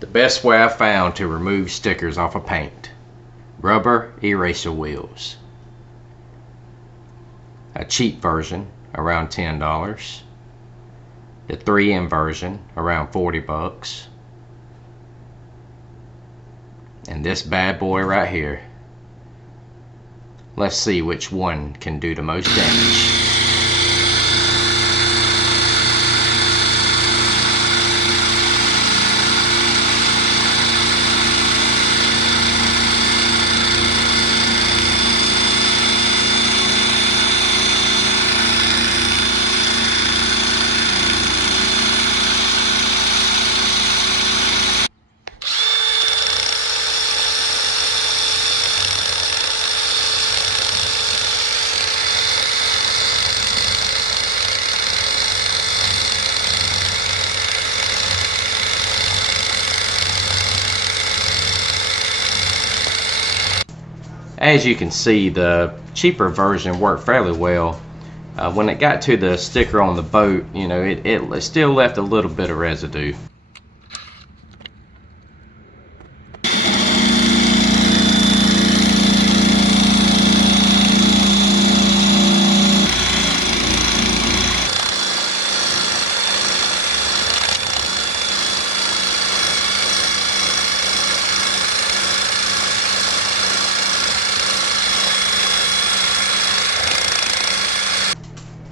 The best way I've found to remove stickers off of paint: rubber eraser wheels. A cheap version around $10. The 3M version around 40 bucks. And this bad boy right here. Let's see which one can do the most damage. As you can see, the cheaper version worked fairly well. When it got to the sticker on the boat, you know, it still left a little bit of residue.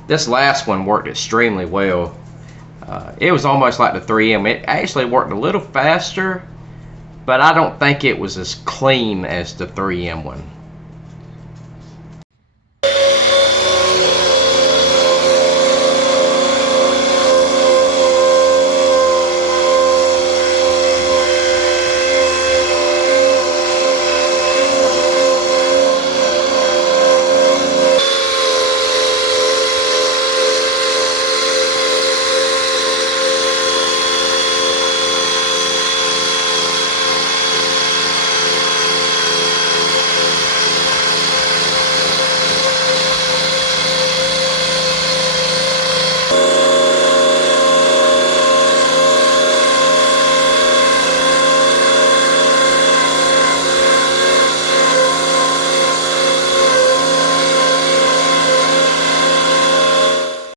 This last one worked extremely well. It was almost like the 3M. It actually worked a little faster, but I don't think it was as clean as the 3M one.